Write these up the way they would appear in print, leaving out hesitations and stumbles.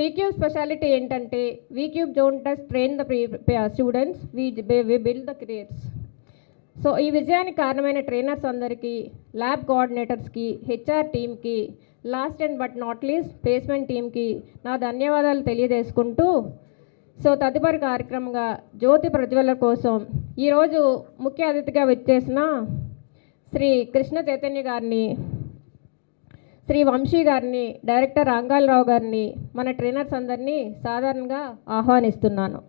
V Cube speciality ఏంటంటే V Cube don't just train the students, we build the careers. So ఈ విజయానికి కారణమైన ట్రైనర్స్ అందరికీ, ల్యాబ్ కోఆర్డినేటర్స్కి, హెచ్ఆర్ టీమ్కి, last and but not least placement టీమ్కి నా ధన్యవాదాలు తెలియజేసుకుంటూ, సో తదుపరి కార్యక్రమంగా జ్యోతి ప్రజ్వల కోసం ఈరోజు ముఖ్య అతిథిగా వచ్చేసిన శ్రీ కృష్ణ చైతన్య గారిని, శ్రీ వంశీ గారిని, డైరెక్టర్ రంగాలరావు గారిని, మన ట్రైనర్స్ అందరినీ సాధారణంగా ఆహ్వానిస్తున్నాను.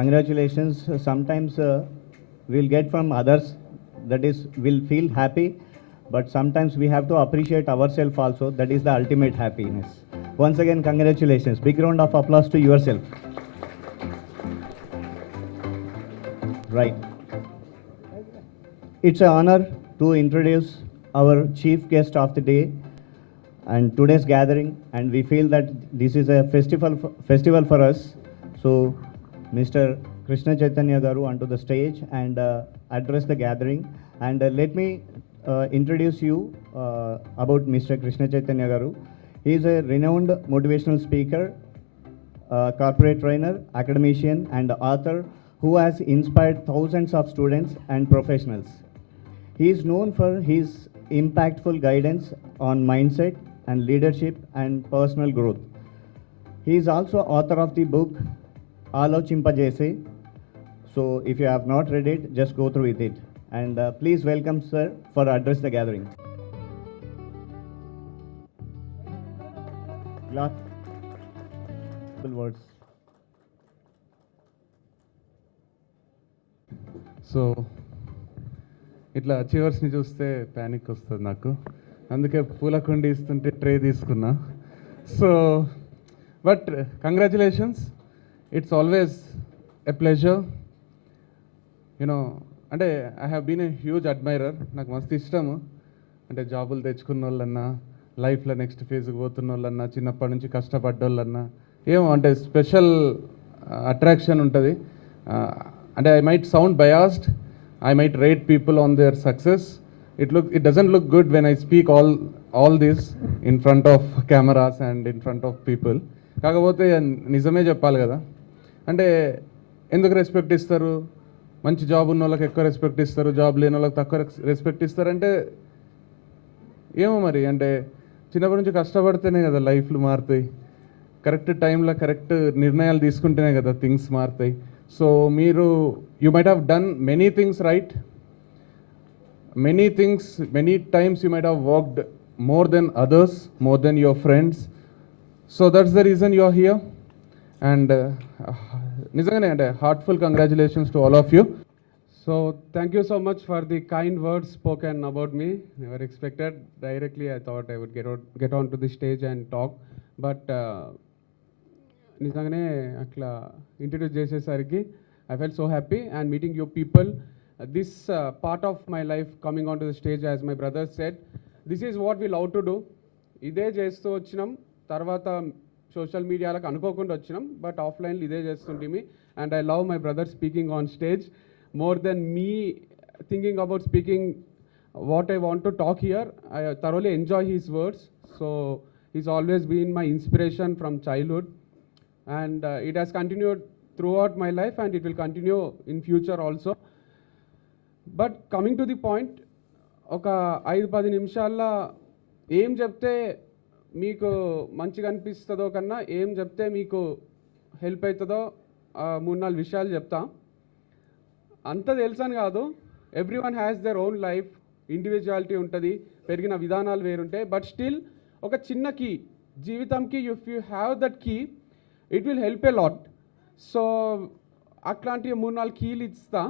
Congratulations. Sometimes we'll get from others, that is, we'll feel happy, but sometimes we have to appreciate ourselves also. That is the ultimate happiness. Once again, congratulations. Big round of applause to yourself. Right. It's an honor to introduce our chief guest of the day and today's gathering, and we feel that this is a festival for us. So Mr. Krishna Chaitanya Garu onto the stage and address the gathering. And let me introduce you about Mr. Krishna Chaitanya Garu. He is a renowned motivational speaker, corporate trainer, academician, and author who has inspired thousands of students and professionals. He is known for his impactful guidance on mindset and leadership and personal growth. He is also author of the book Alochimpajese. So if you have not read it, just go through with it. And please welcome sir for address the gathering. Last words. So ఇట్లా అచీవర్స్ని చూస్తే panic వస్తుంది నాకు, అందుకే పూలకుండి ఇస్తుంటే tray తీసుకున్నా. So but congratulations, it's always a pleasure. You know అంటే I have been a huge admirer. నాకు మస్తు ఇష్టము అంటే జాబులు తెచ్చుకున్న వాళ్ళన్నా, లైఫ్లో నెక్స్ట్ ఫేజ్కి పోతున్న వాళ్ళన్నా, చిన్నప్పటి నుంచి కష్టపడ్డోళ్ళన్నా ఏమో అంటే స్పెషల్ అట్రాక్షన్ ఉంటుంది. అంటే I might sound biased, I might rate people on their success. It doesn't look good when I speak all this in front of cameras and in front of people. కాకపోతే నిజమే చెప్పాలి కదా. అంటే ఎందుకు respect ఇస్తారు? మంచి జాబ్ ఉన్న వాళ్ళకి ఎక్కువ రెస్పెక్ట్ ఇస్తారు, జాబ్ లేని వాళ్ళకి తక్కువ రెస్పెక్ట్ ఇస్తారంటే ఏమో మరి. అంటే చిన్నప్పటి నుంచి కష్టపడితేనే కదా లైఫ్లు మారుతాయి, కరెక్ట్ టైంలో కరెక్ట్ నిర్ణయాలు తీసుకుంటేనే కదా థింగ్స్ మారుతాయి. సో మీరు you might have done many things right, many times you might have worked more than others, more than your friends. So that's the reason you are here. And nijangane ante heartful congratulations to all of you. So thank you so much for the kind words spoken about me. Never expected. Directly I thought I would get onto the stage and talk, but నిజంగానే అట్లా introduce చేసేసరికి I felt so happy and meeting you people. This part of my life coming onto the stage, as my brother said, this is what we love to do. ఇదే చేస్తూ వచ్చినాం, తర్వాత social మీడియాలకు అనుకోకుండా వచ్చినాం, but ఆఫ్లైన్లో ఇదే చేస్తుంటిమి. And I love my brother speaking on stage more than me thinking about speaking what I want to talk here. I thoroughly enjoy he's words. So he's always been my inspiration from childhood, and it has continued throughout my life and it will continue in future also. But coming to the point, ఒక 5-10 నిమిషాల్లో ఏం చెప్తే మీకు మంచిగా అనిపిస్తుందో కన్నా ఏం చెప్తే మీకు హెల్ప్ అవుతుందో 3-4 విషయాలు చెప్తా. అంత తెలుసని కాదు, everyone has their own life, individuality ఉంటుంది, పెరిగిన విధానాలు వేరుంటాయి. బట్ స్టిల్ ఒక చిన్న కీ జీవితంకి, if you have that key it will help a lot. So అట్లాంటి 3-4 కీలు ఇస్తా.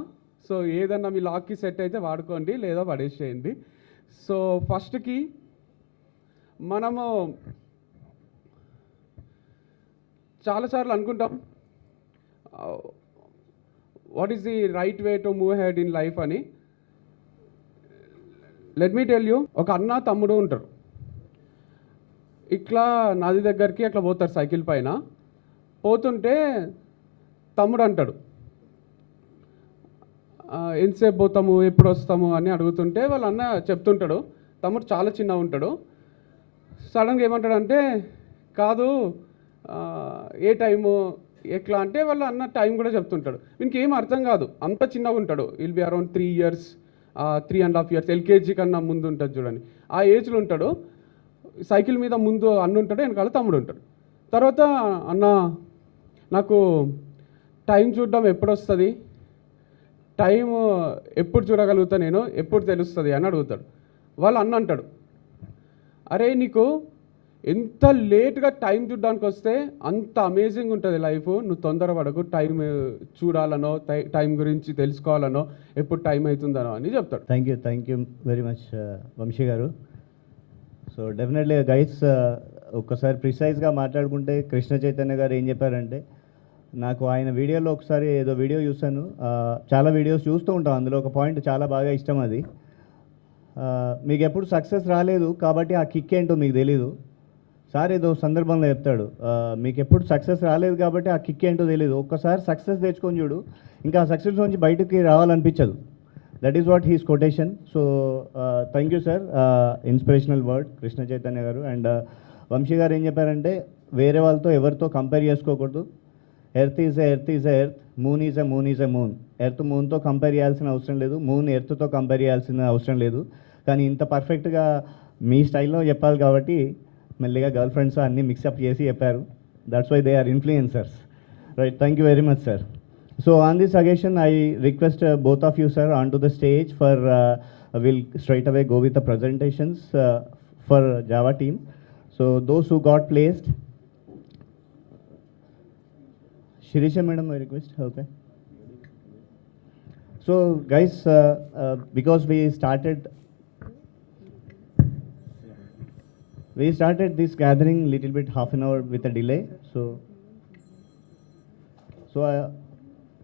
సో ఏదన్నా మీ లాక్కి సెట్ అయితే వాడుకోండి, లేదా పడేసేయండి. సో ఫస్ట్కి మనము చాలాసార్లు అనుకుంటాం what is the right way to move head in life అని. లెట్ మీ టెల్ యూ, ఒక అన్న తమ్ముడు ఉంటారు. ఇట్లా నది దగ్గరికి అట్లా పోతారు సైకిల్ పైన. పోతుంటే తమ్ముడు అంటాడు, ఎంతసేపు పోతాము, ఎప్పుడు వస్తాము అని అడుగుతుంటే వాళ్ళ అన్న చెప్తుంటాడు. తమ్ముడు చాలా చిన్న ఉంటాడు. సడన్గా ఏమంటాడంటే, కాదు ఏ టైము ఎట్లా అంటే వాళ్ళ అన్న టైం కూడా చెప్తుంటాడు. వీనికి ఏం అర్థం కాదు, అంత చిన్నగా ఉంటాడు. Will be around 3 years 3.5 years, LKG కన్నా ముందు ఉంటుంది చూడండి, ఆ ఏజ్లో ఉంటాడు. సైకిల్ మీద ముందు అన్న ఉంటాడు, వెనకాల తమ్ముడు ఉంటాడు. తర్వాత అన్న నాకు టైం చూడడం ఎప్పుడు వస్తుంది, టైం ఎప్పుడు చూడగలుగుతా నేను, ఎప్పుడు తెలుస్తుంది అని అడుగుతాడు. వాళ్ళ అన్న అంటాడు, అరే నీకు ఎంత లేట్గా టైం చూడడానికి వస్తే అంత అమేజింగ్ ఉంటుంది లైఫ్, నువ్వు తొందరపడకు, టైం చూడాలనో టైం గురించి తెలుసుకోవాలనో ఎప్పుడు టైం అవుతుందనో అని చెప్తాడు. Thank you very much Vamshi garu. So definitely guys, ఒక్కసారి ప్రిసైజ్గా మాట్లాడుకుంటే కృష్ణ చైతన్య గారు ఏం చెప్పారంటే, నాకు ఆయన వీడియోలో ఒకసారి ఏదో వీడియో చూశాను, చాలా వీడియోస్ చూస్తూ ఉంటాం, అందులో ఒక పాయింట్ చాలా బాగా ఇష్టం. అది మీకు ఎప్పుడు సక్సెస్ రాలేదు కాబట్టి ఆ కిక్ ఏంటో మీకు తెలీదు. సార్ ఏదో సందర్భంలో చెప్తాడు, మీకు ఎప్పుడు సక్సెస్ రాలేదు కాబట్టి ఆ కిక్ ఏంటో తెలీదు, ఒక్కసారి సక్సెస్ తెచ్చుకొని చూడు, ఇంకా ఆ సక్సెస్ నుంచి బయటకి రావాలనిపించదు. That is what he's quotation. So thank you sir, inspirational word Krishna Chaitanya garu. And Vamsi గారు ఏం చెప్పారంటే, వేరే వాళ్ళతో ఎవరితో కంపేర్ చేసుకోకూడదు. Earth is earth, moon is a moon. Earth మూన్తో కంపేర్ చేయాల్సిన అవసరం లేదు, మూన్ ఎర్త్తో కంపేర్ చేయాల్సిన అవసరం లేదు. కానీ ఇంత పర్ఫెక్ట్గా మీ స్టైల్లో చెప్పాలి కాబట్టి మెల్లిగా గర్ల్ ఫ్రెండ్స్ అన్నీ మిక్సప్ చేసి చెప్పారు. That's why they are influencers, right? Thank you very much sir. So on this occasion I request both of you sir onto the stage for we'll straight away go with the presentations for Java team. So those who got placed, Shirisha madam, I request. Okay. So guys, because we started this gathering little bit half an hour with a delay, so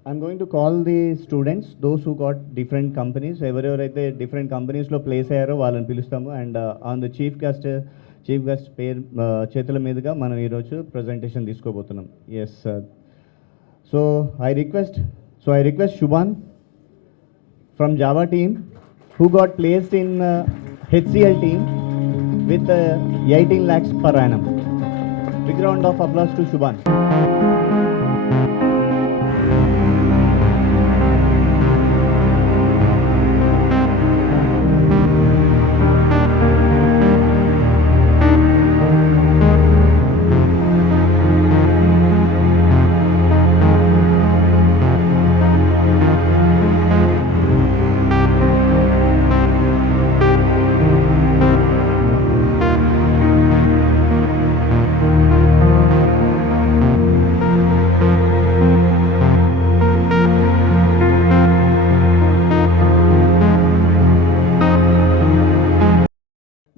I'm going to call the students, those who got different companies. ఎవరెవరైతే different కంపెనీస్లో place అయ్యారో వాళ్ళని పిలుస్తాము. And on the chief guest పేరు చేతుల మీదుగా మనం ఈరోజు ప్రజెంటేషన్ తీసుకోబోతున్నాం. Yes sir. So I request Shubhan from Java team who got placed in HCL team with 18 lakhs per annum. Big round of applause to Shubhan.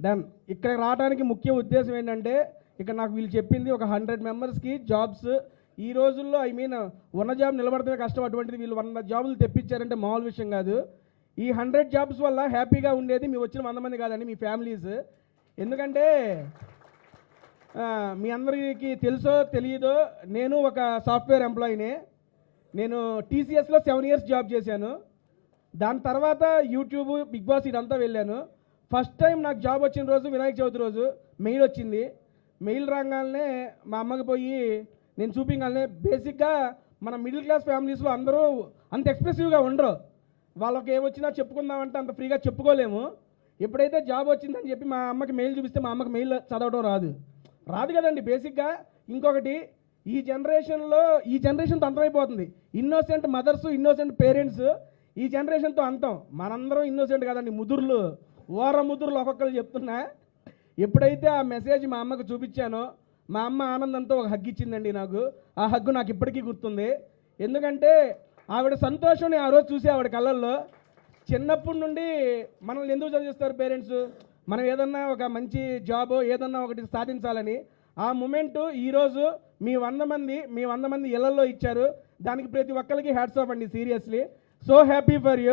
Done. ఇక్కడ రావడానికి ముఖ్య ఉద్దేశం ఏంటంటే, ఇక్కడ నాకు వీళ్ళు చెప్పింది ఒక 100 మెంబర్స్కి జాబ్స్. ఈ రోజుల్లో ఉన్న జాబ్ నిలబడటమే కష్టం, అటువంటిది వీళ్ళు 100 జాబులు తెప్పించారంటే మామూలు విషయం కాదు. ఈ 100 జాబ్స్ వల్ల హ్యాపీగా ఉండేది మీ వచ్చిన 100 మంది కాదండి, మీ ఫ్యామిలీస్. ఎందుకంటే మీ అందరికీ తెలుసో తెలియదో, నేను ఒక సాఫ్ట్వేర్ ఎంప్లాయీనే. నేను TCSలో 7 years జాబ్ చేశాను. దాని తర్వాత యూట్యూబ్, బిగ్ బాస్ ఇదంతా వెళ్ళాను. ఫస్ట్ టైం నాకు జాబ్ వచ్చిన రోజు వినాయక చవితి రోజు మెయిల్ వచ్చింది. మెయిల్ రాగానే మా అమ్మకి పోయి నేను చూపించగానే బేసిక్గా మన మిడిల్ క్లాస్ ఫ్యామిలీస్లో అందరూ అంత ఎక్స్ప్రెసివ్గా ఉండరు. వాళ్ళకి ఏమొచ్చినా చెప్పుకుందామంటే అంత ఫ్రీగా చెప్పుకోలేము. ఎప్పుడైతే జాబ్ వచ్చిందని చెప్పి మా అమ్మకి మెయిల్ చూపిస్తే మా అమ్మకి మెయిల్ చదవడం రాదు కదండి బేసిక్గా. ఇంకొకటి ఈ జనరేషన్తో అంతమైపోతుంది. ఇన్నోసెంట్ మదర్స్, ఇన్నోసెంట్ పేరెంట్స్ ఈ జనరేషన్తో అంతం. మనందరం ఇన్నోసెంట్ కదండి, ముదుర్లు ఒక్కొక్కరు చెప్తున్నా. ఎప్పుడైతే ఆ మెసేజ్ మా అమ్మకు చూపించానో మా అమ్మ ఆనందంతో ఒక హగ్ ఇచ్చిందండి నాకు. ఆ హగ్గు నాకు ఇప్పటికీ గుర్తుంది. ఎందుకంటే ఆవిడ సంతోషం ఆ రోజు చూసి ఆవిడ కళ్ళల్లో. చిన్నప్పటి నుండి మనల్ని ఎందుకు చదివిస్తారు పేరెంట్స్? మనం ఏదన్నా ఒక మంచి జాబ్ ఏదన్నా ఒకటి సాధించాలని. ఆ మూమెంటు ఈరోజు మీ 100 మంది ఇళ్లలో ఇచ్చారు. దానికి ప్రతి ఒక్కరికి హ్యాట్స్ ఆఫ్ అండి, seriously. So happy for you.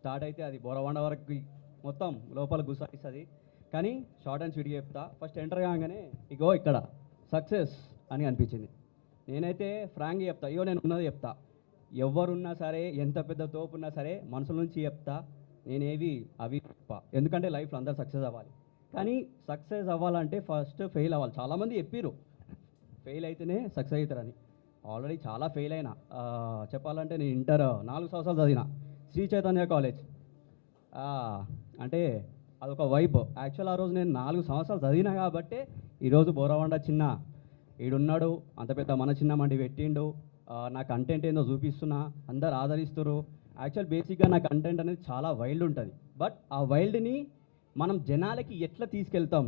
Start అయితే అది బోరవండ వరకు మొత్తం లోపల గుసాయిస్తుంది. కానీ షార్ట్ అండ్ స్వీట్గా చెప్తా. ఫస్ట్ ఎంటర్ కాగానే ఇగో ఇక్కడ సక్సెస్ అని అనిపించింది. నేనైతే ఫ్రాంక్గా చెప్తా, ఇగో నేను ఉన్నది చెప్తా. ఎవరున్నా సరే, ఎంత పెద్ద తోపు ఉన్నా సరే, మనసుల నుంచి చెప్తా. నేనేవి అవి చెప్పా. ఎందుకంటే లైఫ్లో అందరు సక్సెస్ అవ్వాలి. కానీ సక్సెస్ అవ్వాలంటే ఫస్ట్ ఫెయిల్ అవ్వాలి. చాలామంది చెప్పిర్రు ఫెయిల్ అయితేనే సక్సెస్ అవుతారని. ఆల్రెడీ చాలా ఫెయిల్ అయినా. చెప్పాలంటే నేను ఇంటర్ 4 సంవత్సరాలు చదివిన శ్రీ చైతన్య కాలేజ్. అంటే అదొక వైబ్. యాక్చువల్ ఆ రోజు నేను 4 సంవత్సరాలు చదివినా కాబట్టే ఈరోజు బోరవండ చిన్న ఈడున్నాడు, అంత పెద్ద మన చిన్న మండి పెట్టిండు. నా కంటెంట్ ఏందో చూపిస్తున్నా, అందరు ఆదరిస్తారు. యాక్చువల్ బేసిక్గా నా కంటెంట్ అనేది చాలా వైల్డ్ ఉంటుంది. బట్ ఆ వైల్డ్ని మనం జనాలకి ఎట్లా తీసుకెళ్తాం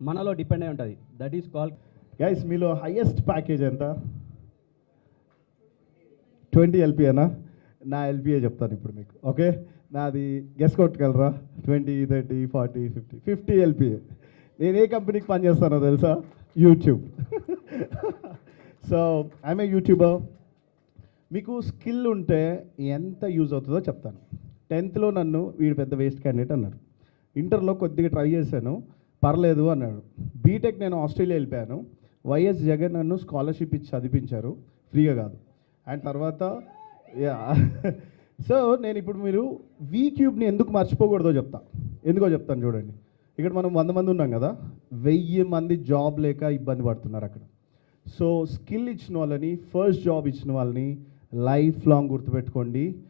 మనలో డిపెండ్ అయి ఉంటుంది. That is called. గైస్, మీలో హైయెస్ట్ ప్యాకేజ్ ఎంత? 20 ఎల్పిఏనా? నా ఎల్పిఏ చెప్తాను ఇప్పుడు మీకు. ఓకే, నాది గెస్ కొట్టగలరా? 20, 30, 40, 50. 50 ఎల్పిఏ. నేను ఏ కంపెనీకి పనిచేస్తానో తెలుసా? YouTube. So I'm a YouTuber. మీకు స్కిల్ ఉంటే ఎంత యూజ్ అవుతుందో చెప్తాను. 10th నన్ను వీడు పెద్ద వేస్ట్ క్యాండిడేట్ అన్నారు. ఇంటర్లో కొద్దిగా ట్రై చేశాను, పర్లేదు అన్నాడు. బీటెక్ నేను ఆస్ట్రేలియా వెళ్ళిపోయాను. వైఎస్ జగన్ నన్ను స్కాలర్షిప్ ఇచ్చి చదివించారు, ఫ్రీగా కాదు. అండ్ తర్వాత సో నేను ఇప్పుడు మీరు వీక్యూబ్ని ఎందుకు మర్చిపోకూడదో ఎందుకో చెప్తాను చూడండి. ఇక్కడ మనం 100 మంది ఉన్నాం కదా, 1000 మంది జాబ్ లేక ఇబ్బంది పడుతున్నారు అక్కడ. సో స్కిల్ ఇచ్చిన వాళ్ళని, ఫస్ట్ జాబ్ ఇచ్చిన వాళ్ళని లైఫ్ లాంగ్ గుర్తుపెట్టుకోండి.